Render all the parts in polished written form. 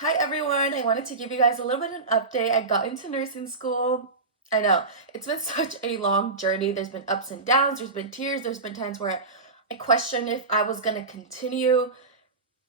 Hi everyone, I wanted to give you guys a little bit of an update. I got into nursing school. I know, it's been such a long journey. There's been ups and downs, there's been tears, there's been times where I questioned if I was going to continue.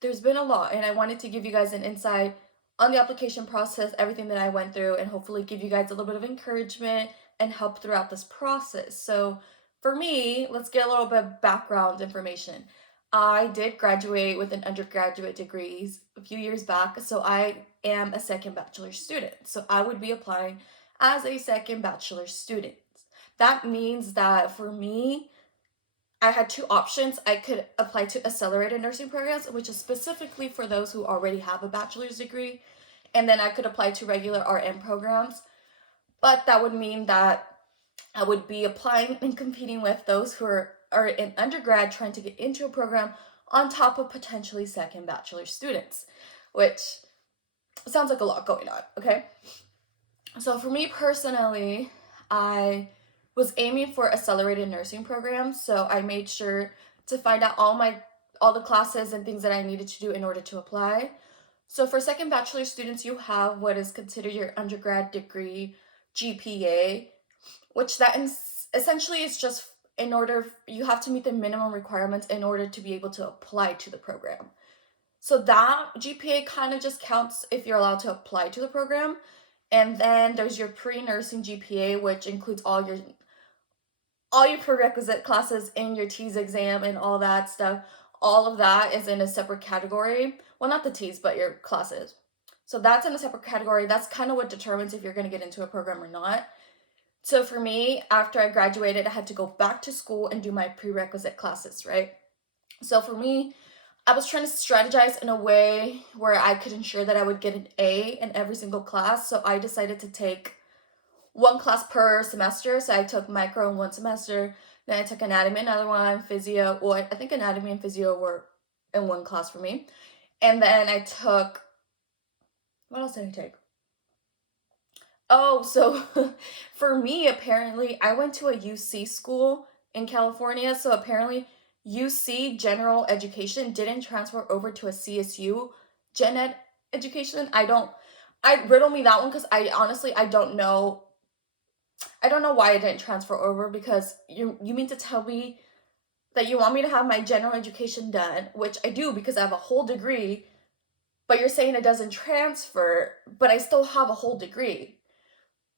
There's been a lot, and I wanted to give you guys an insight on the application process, everything that I went through, and hopefully give you guys a little bit of encouragement and help throughout this process. So, for me, let's get a little bit of background information. I did graduate with an undergraduate degree a few years back, so I am a second bachelor student. So, I would be applying as a second bachelor student. That means that for me, I had two options. I could apply to accelerated nursing programs, which is specifically for those who already have a bachelor's degree, and then I could apply to regular RN programs. But that would mean that I would be applying and competing with those who are in undergrad trying to get into a program on top of potentially second bachelor students, which sounds like a lot going on, okay? So for me personally, I was aiming for accelerated nursing programs, so I made sure to find out all the classes and things that I needed to do in order to apply. So for second bachelor students, you have what is considered your undergrad degree GPA, which essentially is just in order you have to meet the minimum requirements in order to be able to apply to the program. So that GPA kind of just counts if you're allowed to apply to the program. And then there's your pre-nursing GPA, which includes all your prerequisite classes and your TEAS exam and all that stuff. All of that is in a separate category. Well, not the TEAS, but your classes. So that's in a separate category. That's kind of what determines if you're going to get into a program or not. So for me, after I graduated, I had to go back to school and do my prerequisite classes, right? So for me, I was trying to strategize in a way where I could ensure that I would get an A in every single class. So I decided to take one class per semester. So I took micro in one semester, then I took anatomy another one, physio. Well, I think anatomy and physio were in one class for me. And then I took, what else did I take? Oh, so for me, apparently, I went to a UC school in California. So apparently, UC general education didn't transfer over to a CSU gen ed education. Riddle me that one because I don't know. I don't know why it didn't transfer over because you mean to tell me that you want me to have my general education done, which I do because I have a whole degree, but you're saying it doesn't transfer, but I still have a whole degree.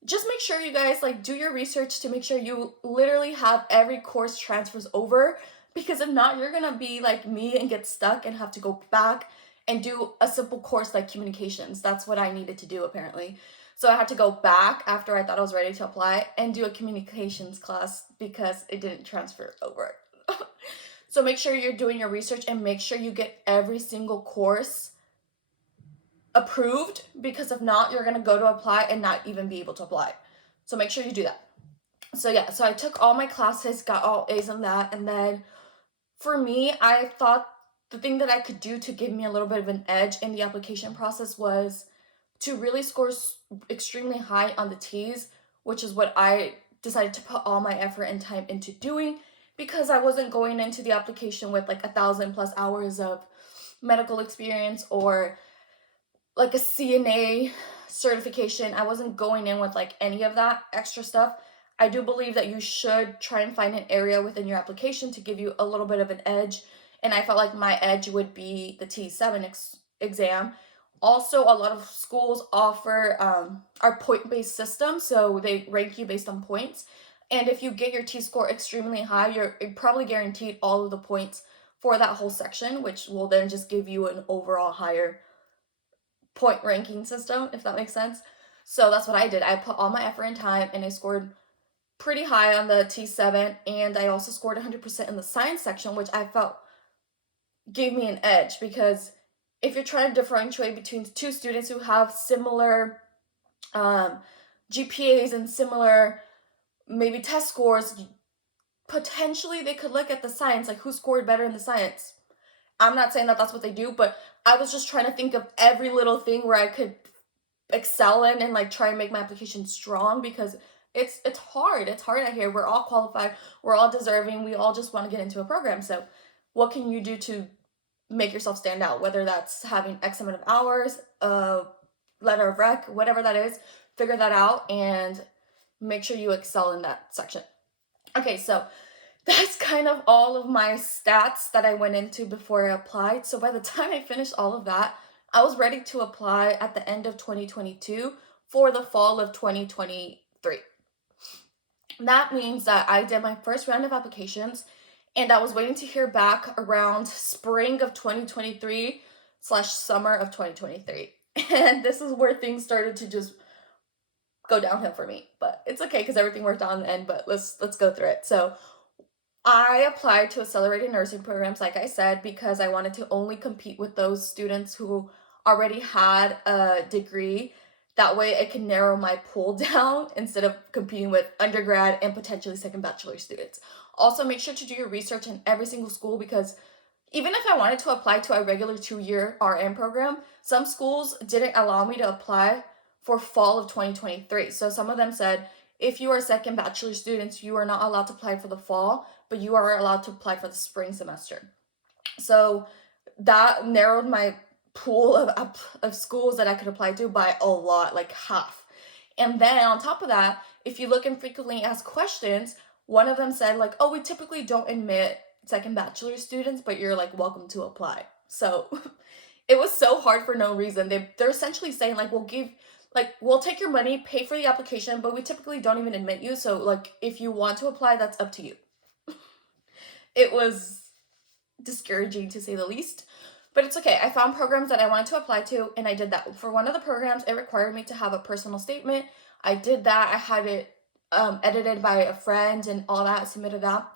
Just make sure you guys like do your research to make sure you literally have every course transfers over, because if not, you're gonna be like me and get stuck and have to go back and do a simple course like communications. That's what I needed to do apparently. So I had to go back after I thought I was ready to apply and do a communications class because it didn't transfer over. So make sure you're doing your research and make sure you get every single course approved, because if not, you're gonna go to apply and not even be able to apply. So make sure you do that. So yeah, so I took all my classes, got all A's on that, and then for me, I thought the thing that I could do to give me a little bit of an edge in the application process was to really score extremely high on the T's, which is what I decided to put all my effort and time into doing, because I wasn't going into the application with like 1,000+ hours of medical experience or like a CNA certification. I wasn't going in with like any of that extra stuff. I do believe that you should try and find an area within your application to give you a little bit of an edge. And I felt like my edge would be the T7 exam. Also, a lot of schools offer our point-based system, so they rank you based on points. And if you get your T score extremely high, you're probably guaranteed all of the points for that whole section, which will then just give you an overall higher point ranking system, if that makes sense. So that's what I did. I put all my effort and time and I scored pretty high on the T7, and I also scored 100% in the science section, which I felt gave me an edge, because if you're trying to differentiate between two students who have similar um, GPAs and similar maybe test scores, potentially they could look at the science, like who scored better in the science. I'm not saying that that's what they do, but I was just trying to think of every little thing where I could excel in and like try and make my application strong, because it's hard. It's hard out here. We're all qualified. We're all deserving. We all just want to get into a program. So what can you do to make yourself stand out, whether that's having X amount of hours, a letter of rec, whatever that is, figure that out and make sure you excel in that section. Okay, so that's kind of all of my stats that I went into before I applied. So by the time I finished all of that, I was ready to apply at the end of 2022 for the fall of 2023. That means that I did my first round of applications and I was waiting to hear back around spring of 2023 slash summer of 2023. And this is where things started to just go downhill for me, but it's okay because everything worked out in the end. But let's go through it. So I applied to accelerated nursing programs, like I said, because I wanted to only compete with those students who already had a degree. That way I can narrow my pool down instead of competing with undergrad and potentially second bachelor students. Also, make sure to do your research in every single school, because even if I wanted to apply to a regular 2-year RN program, some schools didn't allow me to apply for fall of 2023. So some of them said, if you are second bachelor students, you are not allowed to apply for the fall, but you are allowed to apply for the spring semester. So that narrowed my pool of schools that I could apply to by a lot, like half. And then on top of that, if you look in frequently asked questions, one of them said like, oh, we typically don't admit second bachelor students, but you're like welcome to apply. So it was so hard for no reason. They're essentially saying like, we'll take your money, pay for the application, but we typically don't even admit you. So like, if you want to apply, that's up to you. It was discouraging to say the least, but it's okay. I found programs that I wanted to apply to, and I did that. For one of the programs, it required me to have a personal statement. I did that. I had it edited by a friend and all that, submitted that.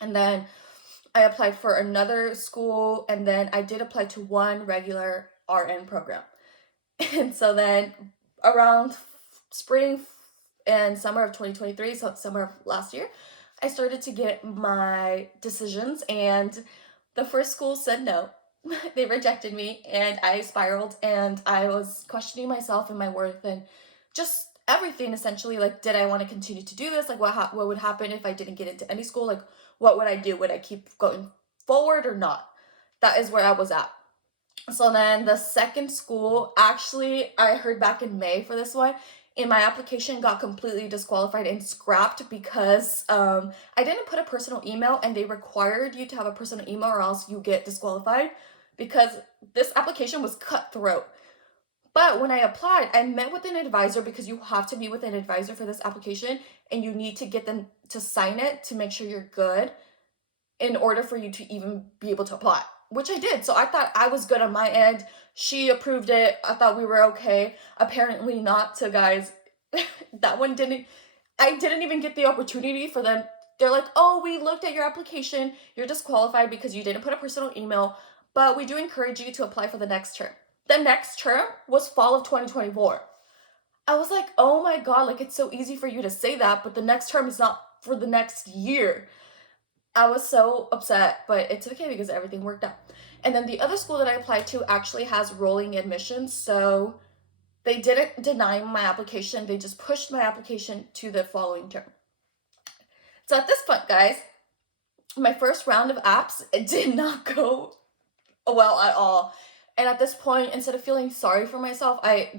And then I applied for another school, and then I did apply to one regular RN program. And so then around spring and summer of 2023, so summer of last year, I started to get my decisions, and the first school said no. They rejected me, and I spiraled, and I was questioning myself and my worth and just everything essentially. Like, did I want to continue to do this? Like, what would happen if I didn't get into any school? Like, what would I do? Would I keep going forward or not? That is where I was at. So then the second school, actually, I heard back in May for this one, and my application got completely disqualified and scrapped because I didn't put a personal email, and they required you to have a personal email or else you get disqualified, because this application was cutthroat. But when I applied, I met with an advisor, because you have to be with an advisor for this application, and you need to get them to sign it to make sure you're good in order for you to even be able to apply, which I did. So I thought I was good on my end. She approved it. I thought we were okay. Apparently not. So guys, that one I didn't even get the opportunity for them. They're like, oh, we looked at your application. You're disqualified because you didn't put a personal email, but we do encourage you to apply for the next term. The next term was fall of 2024. I was like, oh my God, like it's so easy for you to say that, but the next term is not for the next year. I was so upset, but it's okay because everything worked out. And then the other school that I applied to actually has rolling admissions, so they didn't deny my application. They just pushed my application to the following term. So at this point, guys, my first round of apps, it did not go well at all. And at this point, instead of feeling sorry for myself, I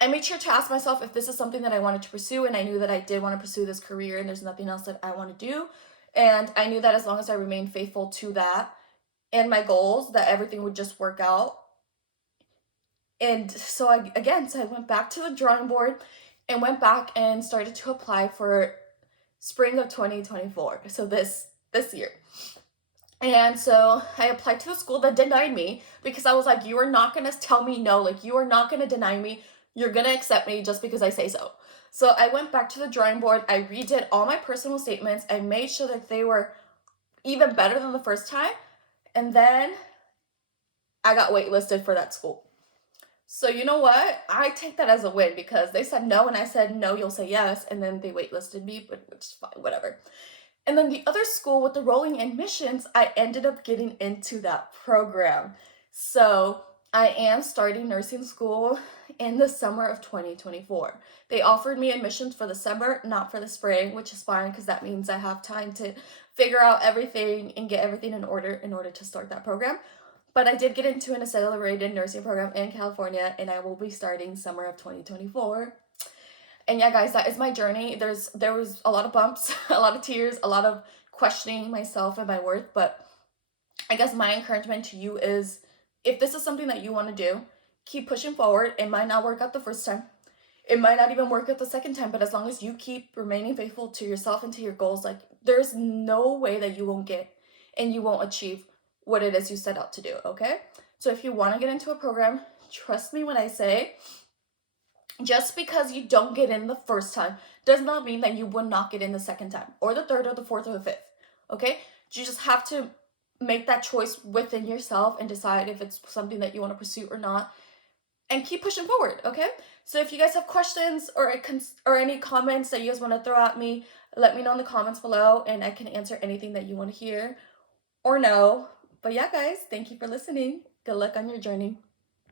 made sure to ask myself if this is something that I wanted to pursue, and I knew that I did want to pursue this career and there's nothing else that I want to do. And I knew that as long as I remained faithful to that and my goals, that everything would just work out. And so I went back to the drawing board and went back and started to apply for spring of 2024. So this year. And so I applied to a school that denied me, because I was like, you are not going to tell me no. Like, you are not going to deny me. You're going to accept me just because I say so. So I went back to the drawing board. I redid all my personal statements. I made sure that they were even better than the first time. And then I got waitlisted for that school. So you know what? I take that as a win, because they said no and I said, no, you'll say yes. And then they waitlisted me, but which is fine, whatever. And then the other school with the rolling admissions, I ended up getting into that program. So I am starting nursing school in the summer of 2024. They offered me admissions for the summer, not for the spring, which is fine because that means I have time to figure out everything and get everything in order to start that program. But I did get into an accelerated nursing program in California, and I will be starting summer of 2024. And yeah, guys, that is my journey. There was a lot of bumps, a lot of tears, a lot of questioning myself and my worth. But I guess my encouragement to you is, if this is something that you want to do, keep pushing forward. It might not work out the first time. It might not even work out the second time, but as long as you keep remaining faithful to yourself and to your goals, like, there's no way that you won't get and you won't achieve what it is you set out to do, okay? So if you want to get into a program, trust me when I say, just because you don't get in the first time does not mean that you will not get in the second time or the third or the fourth or the fifth, okay? You just have to make that choice within yourself and decide if it's something that you want to pursue or not, and keep pushing forward, okay? So if you guys have questions or any comments that you guys want to throw at me, let me know in the comments below, and I can answer anything that you want to hear or know. But yeah, guys, thank you for listening. Good luck on your journey.